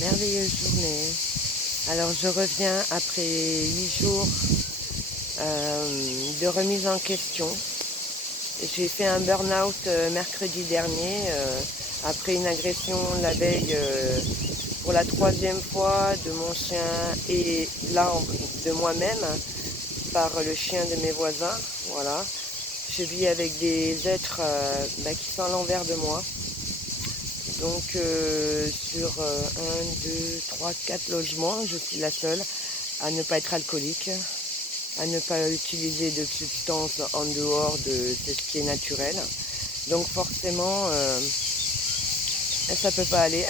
Merveilleuse journée. Alors je reviens après 8 jours de remise en question. J'ai fait un burn-out mercredi dernier après une agression la veille pour la 3e fois de mon chien et là de moi-même par le chien de mes voisins. Voilà. Je vis avec des êtres qui sont à l'envers de moi. Donc sur 1, 2, 3, 4 logements, je suis la seule à ne pas être alcoolique, à ne pas utiliser de substances en dehors de ce qui est naturel. Donc forcément, ça ne peut pas aller.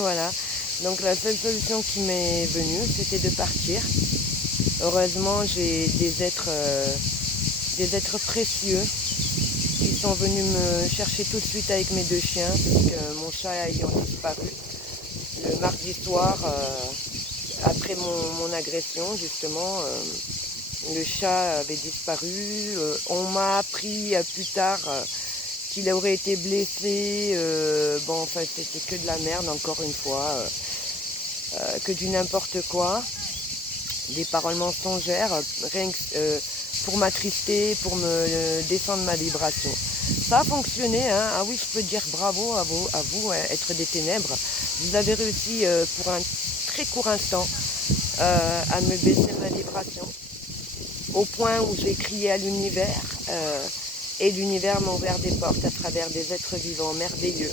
Voilà. Donc la seule solution qui m'est venue, c'était de partir. Heureusement, j'ai des êtres précieux qui sont venus me chercher tout de suite avec mes 2 chiens, parce que mon chat ayant disparu le mardi soir, après mon agression, justement, le chat avait disparu. On m'a appris plus tard qu'il aurait été blessé. Bon, enfin, c'était que de la merde, encore une fois, que du n'importe quoi. Des paroles mensongères, rien que pour m'attrister, pour me descendre ma vibration. Ça a fonctionné, hein. Ah oui, je peux dire bravo à vous, être des ténèbres. Vous avez réussi pour un très court instant à me baisser ma vibration, au point où j'ai crié à l'univers, et l'univers m'a ouvert des portes à travers des êtres vivants merveilleux.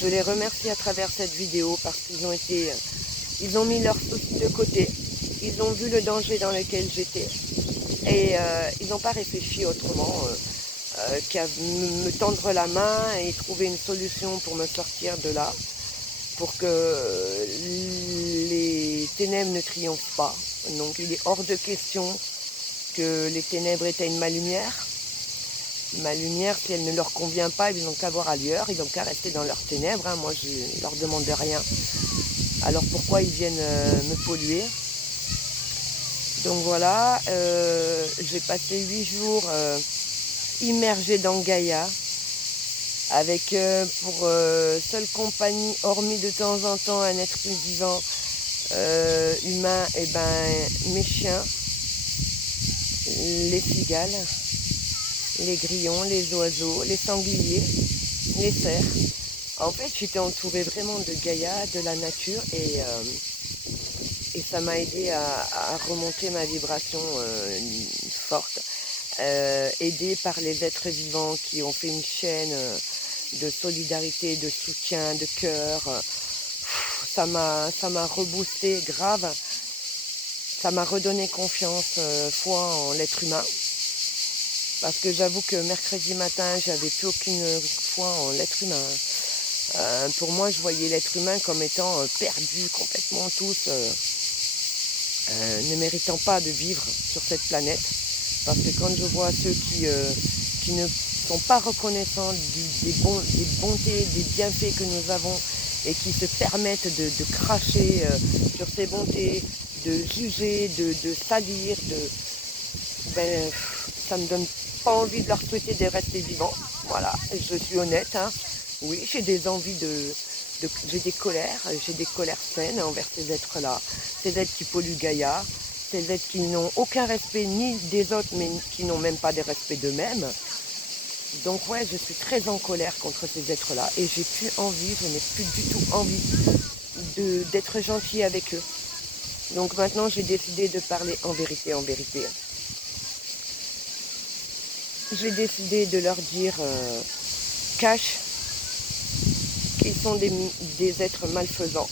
Je les remercie à travers cette vidéo parce qu'ils ils ont mis leurs soucis de côté, ils ont vu le danger dans lequel j'étais et ils n'ont pas réfléchi autrement qu'à me tendre la main et trouver une solution pour me sortir de là, pour que les ténèbres ne triomphent pas. Donc il est hors de question que les ténèbres éteignent ma lumière. Ma lumière, si elle ne leur convient pas, ils n'ont qu'à voir ailleurs, ils n'ont qu'à rester dans leurs ténèbres, hein. Moi je ne leur demande rien. Alors pourquoi ils viennent me polluer? Donc voilà, j'ai passé 8 jours immergée dans Gaïa, avec pour seule compagnie, hormis de temps en temps un être vivant humain, et mes chiens, les cigales, les grillons, les oiseaux, les sangliers, les cerfs. En fait, j'étais entourée vraiment de Gaïa, de la nature, et ça m'a aidé à remonter ma vibration forte, aidée par les êtres vivants qui ont fait une chaîne de solidarité, de soutien, de cœur. Ça m'a reboosté grave, ça m'a redonné confiance, foi en l'être humain. Parce que j'avoue que mercredi matin, j'avais plus aucune foi en l'être humain. Pour moi, je voyais l'être humain comme étant perdu complètement tous, ne méritant pas de vivre sur cette planète. Parce que quand je vois ceux qui ne sont pas reconnaissants des bontés, des bienfaits que nous avons et qui se permettent de cracher sur ces bontés, de juger, de salir, ça me donne pas envie de leur souhaiter de rester vivants. Voilà, je suis honnête, hein. Oui, j'ai des envies j'ai des colères saines envers ces êtres-là, ces êtres qui polluent Gaïa, ces êtres qui n'ont aucun respect ni des autres, mais qui n'ont même pas de respect d'eux-mêmes. Donc ouais, je suis très en colère contre ces êtres-là, et je n'ai plus du tout envie d'être gentille avec eux. Donc maintenant, j'ai décidé de parler en vérité, en vérité. J'ai décidé de leur dire cash qu'ils sont des êtres malfaisants,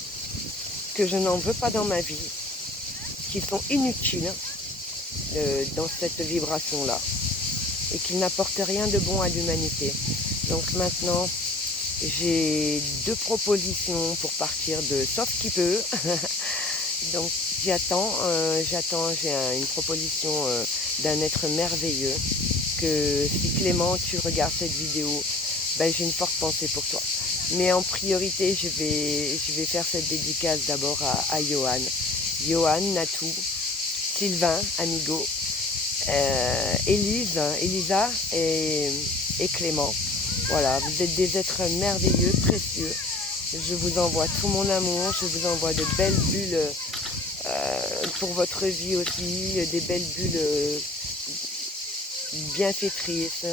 que je n'en veux pas dans ma vie, qui sont inutiles dans cette vibration-là, et qu'ils n'apportent rien de bon à l'humanité. Donc maintenant, j'ai 2 propositions pour partir de sauf qui peut. Donc j'attends, j'ai une proposition d'un être merveilleux, que si Clément, tu regardes cette vidéo, j'ai une forte pensée pour toi. Mais en priorité, je vais faire cette dédicace d'abord à Johan, Natou, Sylvain, Amigo, Elisa et Clément. Voilà, vous êtes des êtres merveilleux, précieux. Je vous envoie tout mon amour, je vous envoie de belles bulles pour votre vie aussi, des belles bulles bienfaitrices,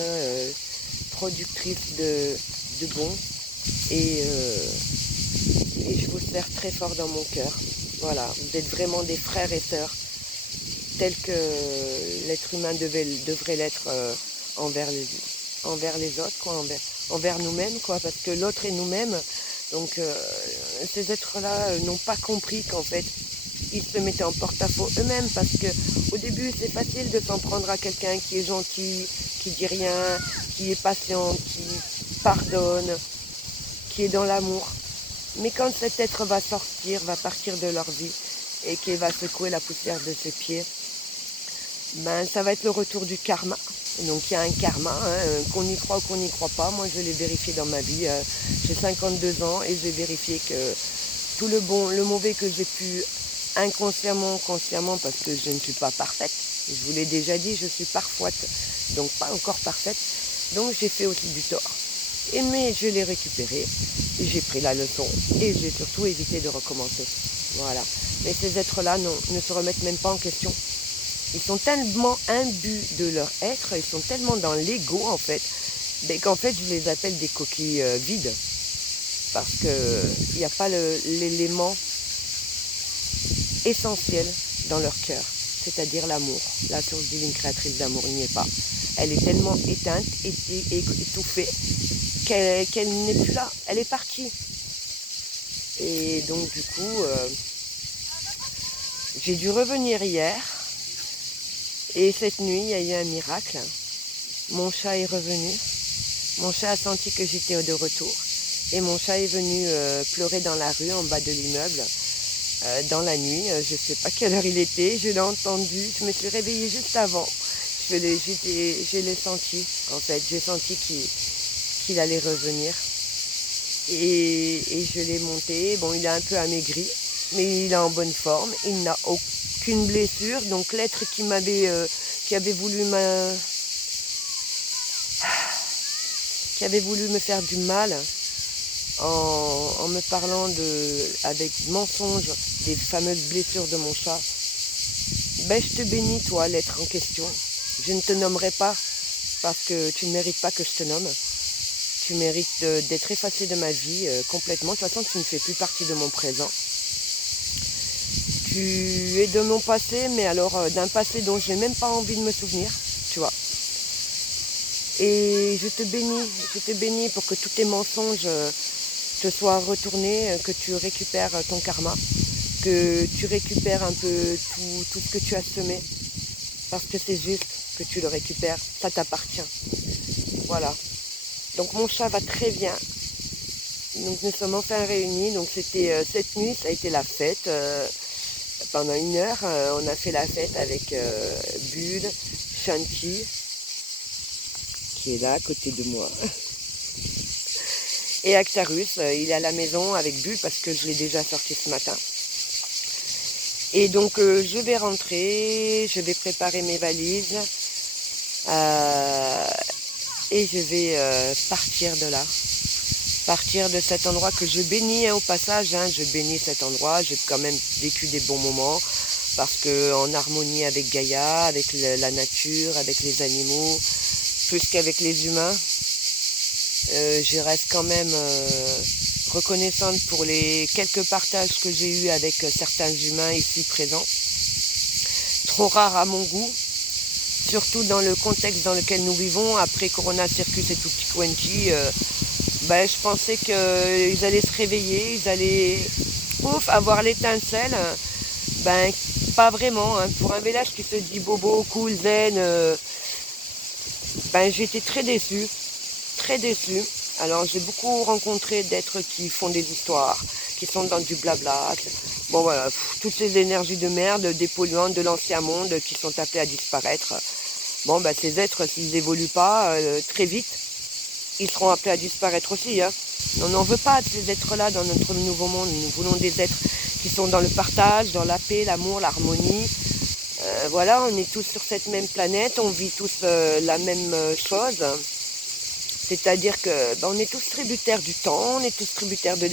productrices de bon. Et je vous serre très fort dans mon cœur. Voilà, vous êtes vraiment des frères et sœurs, tels que l'être humain devrait l'être envers les autres, quoi, envers nous-mêmes, quoi, parce que l'autre est nous-mêmes. Donc ces êtres-là n'ont pas compris qu'en fait, ils se mettaient en porte-à-faux eux-mêmes, parce que au début, c'est facile de s'en prendre à quelqu'un qui est gentil, qui dit rien, qui est patient, qui pardonne, qui est dans l'amour. Mais quand cet être va sortir, va partir de leur vie et qu'il va secouer la poussière de ses pieds, ben ça va être le retour du karma. Donc il y a un karma, qu'on y croit ou qu'on n'y croit pas. Moi je l'ai vérifié dans ma vie. J'ai 52 ans et j'ai vérifié que tout le bon, le mauvais que j'ai pu inconsciemment, consciemment, parce que je ne suis pas parfaite. Je vous l'ai déjà dit, je suis parfaite, donc pas encore parfaite. Donc j'ai fait aussi du tort. Mais je l'ai récupéré, j'ai pris la leçon et j'ai surtout évité de recommencer. Voilà. Mais ces êtres-là ne se remettent même pas en question. Ils sont tellement imbus de leur être, ils sont tellement dans l'ego en fait, qu'en fait je les appelle des coquilles vides. Parce qu'il n'y a pas l'élément essentiel dans leur cœur, c'est-à-dire l'amour. La source divine créatrice d'amour, il n'y est pas. Elle est tellement éteinte, étouffée, qu'elle n'est plus là, elle est partie. Et donc du coup, j'ai dû revenir hier, et cette nuit, il y a eu un miracle. Mon chat est revenu, mon chat a senti que j'étais de retour, et mon chat est venu pleurer dans la rue, en bas de l'immeuble, dans la nuit. Je ne sais pas quelle heure il était, je l'ai entendu, je me suis réveillée juste avant. Je l'ai senti, en fait, j'ai senti qu'il allait revenir. Et je l'ai monté. Bon, il est un peu amaigri, mais il est en bonne forme. Il n'a aucune blessure. Donc l'être qui avait voulu me faire du mal en me parlant avec mensonge des fameuses blessures de mon chat, ben je te bénis toi, l'être en question. Je ne te nommerai pas parce que tu ne mérites pas que je te nomme. Tu mérites d'être effacé de ma vie complètement. De toute façon, tu ne fais plus partie de mon présent. Tu es de mon passé, mais alors d'un passé dont je n'ai même pas envie de me souvenir, tu vois. Et je te bénis pour que tous tes mensonges te soient retournés, que tu récupères ton karma, que tu récupères un peu tout ce que tu as semé, parce que c'est juste que tu le récupères, ça t'appartient. Voilà. Donc mon chat va très bien. Donc nous sommes enfin réunis. Donc c'était cette nuit, ça a été la fête. Pendant 1 heure, on a fait la fête avec Bulle, Shanti, qui est là à côté de moi. Et Actarus, il est à la maison avec Bulle parce que je l'ai déjà sorti ce matin. Et donc je vais rentrer, je vais préparer mes valises. Et je vais partir de là, partir de cet endroit que je bénis au passage, je bénis cet endroit, j'ai quand même vécu des bons moments, parce qu'en harmonie avec Gaïa, avec la nature, avec les animaux, plus qu'avec les humains, je reste quand même reconnaissante pour les quelques partages que j'ai eus avec certains humains ici présents, trop rares à mon goût. Surtout dans le contexte dans lequel nous vivons, après Corona Circus et Tutti Quanti, je pensais qu'ils allaient se réveiller, ils allaient avoir l'étincelle. Pas vraiment. Pour un village qui se dit bobo, cool, zen, j'ai été très déçue. Très déçue. Alors j'ai beaucoup rencontré d'êtres qui font des histoires, qui sont dans du blabla. Bon voilà, toutes ces énergies de merde, des polluants de l'ancien monde qui sont appelés à disparaître. Bon, ces êtres, s'ils n'évoluent pas très vite, ils seront appelés à disparaître aussi. On n'en veut pas de ces êtres-là dans notre nouveau monde. Nous voulons des êtres qui sont dans le partage, dans la paix, l'amour, l'harmonie. Voilà, on est tous sur cette même planète, on vit tous la même chose. C'est-à-dire que on est tous tributaires du temps, on est tous tributaires de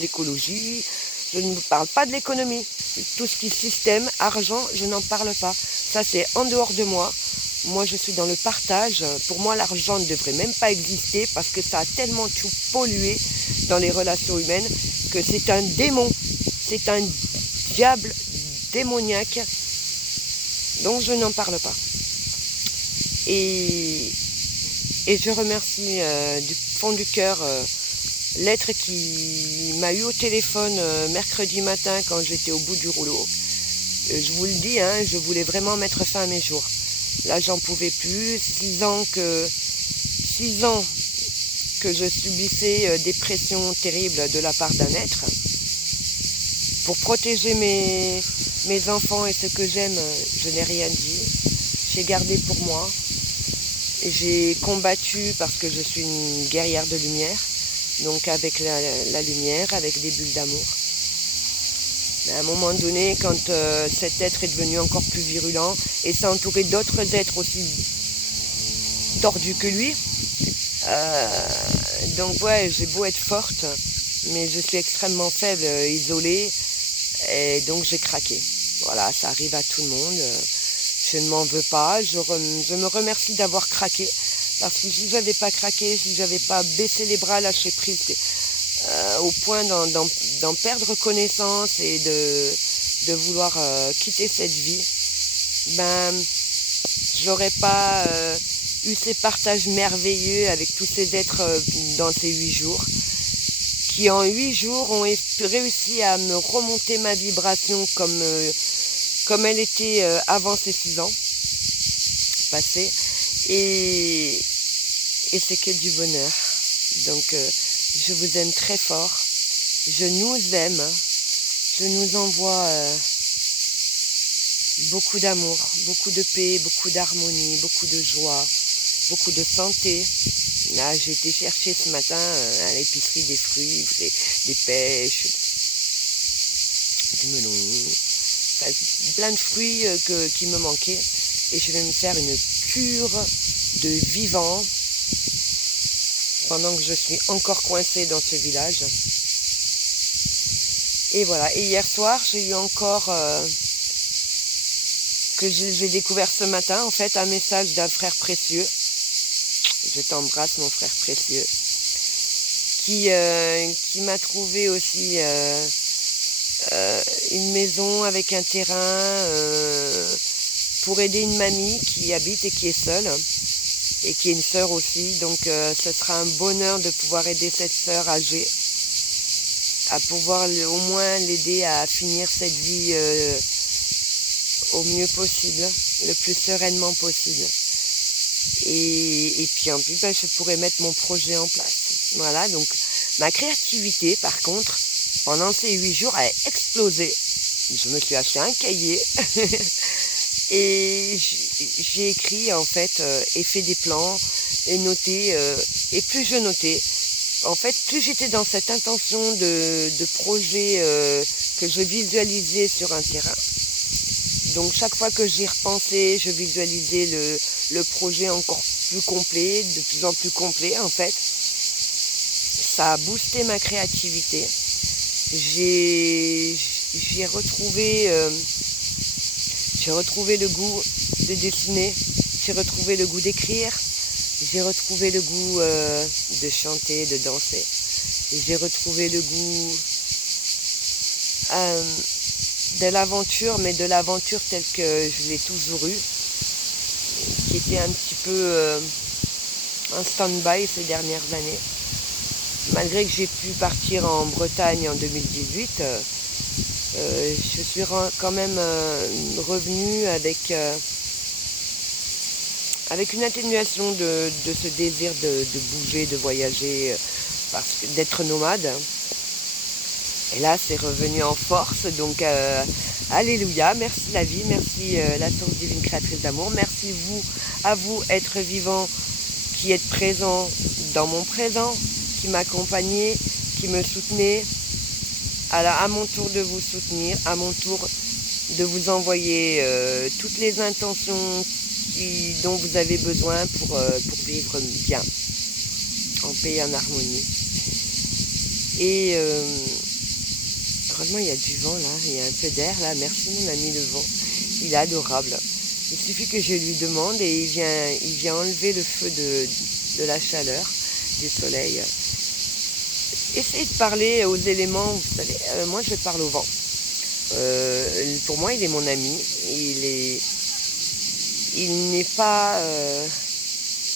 l'écologie. Je ne vous parle pas de l'économie. Tout ce qui est système, argent, je n'en parle pas. Ça, c'est en dehors de moi. Moi, je suis dans le partage. Pour moi, l'argent ne devrait même pas exister parce que ça a tellement tout pollué dans les relations humaines que c'est un démon. C'est un diable démoniaque. Donc, je n'en parle pas. Et je remercie du fond du cœur l'être qui m'a eu au téléphone mercredi matin quand j'étais au bout du rouleau. Je vous le dis, hein, je voulais vraiment mettre fin à mes jours. Là, j'en pouvais plus. 6 ans que je subissais des pressions terribles de la part d'un être. Pour protéger mes enfants et ce que j'aime, je n'ai rien dit. J'ai gardé pour moi. J'ai combattu parce que je suis une guerrière de lumière. Donc avec la lumière, avec des bulles d'amour. Mais à un moment donné, quand cet être est devenu encore plus virulent et s'est entouré d'autres êtres aussi tordus que lui, donc ouais, j'ai beau être forte, mais je suis extrêmement faible, isolée, et donc j'ai craqué. Voilà, ça arrive à tout le monde. Je ne m'en veux pas. Je me remercie d'avoir craqué. Parce que si je n'avais pas craqué, si je n'avais pas baissé les bras, lâché prise, au point d'en perdre connaissance et de vouloir quitter cette vie, ben, j'aurais pas eu ces partages merveilleux avec tous ces êtres dans ces 8 jours, qui en 8 jours ont réussi à me remonter ma vibration comme elle était avant ces 6 ans passés. Et c'est que du bonheur. Donc je vous aime très fort. Je nous aime. Je nous envoie beaucoup d'amour, beaucoup de paix, beaucoup d'harmonie, beaucoup de joie, beaucoup de santé. Là, j'ai été chercher ce matin à l'épicerie des fruits, des pêches, du melon, enfin, plein de fruits qui me manquaient. Et je vais me faire une cure de vivant pendant que je suis encore coincée dans ce village. Et voilà. Et hier soir, j'ai eu encore, que j'ai découvert ce matin, en fait, un message d'un frère précieux. Je t'embrasse, mon frère précieux. Qui m'a trouvé aussi une maison avec un terrain pour aider une mamie qui habite et qui est seule. Et qui est une sœur aussi, donc ce sera un bonheur de pouvoir aider cette sœur âgée, à pouvoir au moins l'aider à finir cette vie au mieux possible, le plus sereinement possible. Et puis en plus, je pourrais mettre mon projet en place. Voilà, donc ma créativité, par contre, pendant ces 8 jours, a explosé. Je me suis acheté un cahier. Et j'ai écrit en fait et fait des plans et noté et plus je notais, en fait plus j'étais dans cette intention de projet que je visualisais sur un terrain. Donc chaque fois que j'y repensais, je visualisais le projet encore plus complet, de plus en plus complet en fait. Ça a boosté ma créativité. J'ai retrouvé le goût de dessiner, j'ai retrouvé le goût d'écrire, j'ai retrouvé le goût de chanter, de danser. J'ai retrouvé le goût de l'aventure, mais de l'aventure telle que je l'ai toujours eue, qui était un petit peu en stand-by ces dernières années. Malgré que j'ai pu partir en Bretagne en 2018, je suis quand même revenue avec une atténuation de ce désir de bouger, de voyager, d'être nomade. Et là, c'est revenu en force. Donc, alléluia, merci la vie, merci la source divine créatrice d'amour. Merci à vous, être vivant, qui êtes présent dans mon présent, qui m'accompagnez, qui me soutenez. Alors, à mon tour de vous soutenir, à mon tour de vous envoyer toutes les intentions dont vous avez besoin pour vivre bien. en paix et en harmonie. Et heureusement il y a du vent là, il y a un peu d'air là, merci mon ami le vent, il est adorable. Il suffit que je lui demande et il vient enlever le feu de la chaleur, du soleil. Essayez de parler aux éléments, vous savez, moi je parle au vent. Pour moi il est mon ami, il n'est pas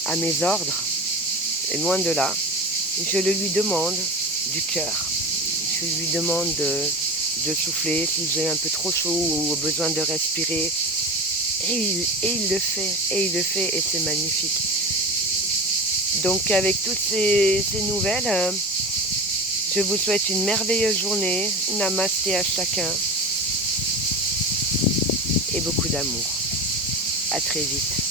à mes ordres, loin de là. Je le lui demande du cœur. Je lui demande de souffler si j'ai un peu trop chaud ou besoin de respirer. Et il le fait, et c'est magnifique. Donc avec toutes ces nouvelles, je vous souhaite une merveilleuse journée. Namasté à chacun. Et beaucoup d'amour. À très vite.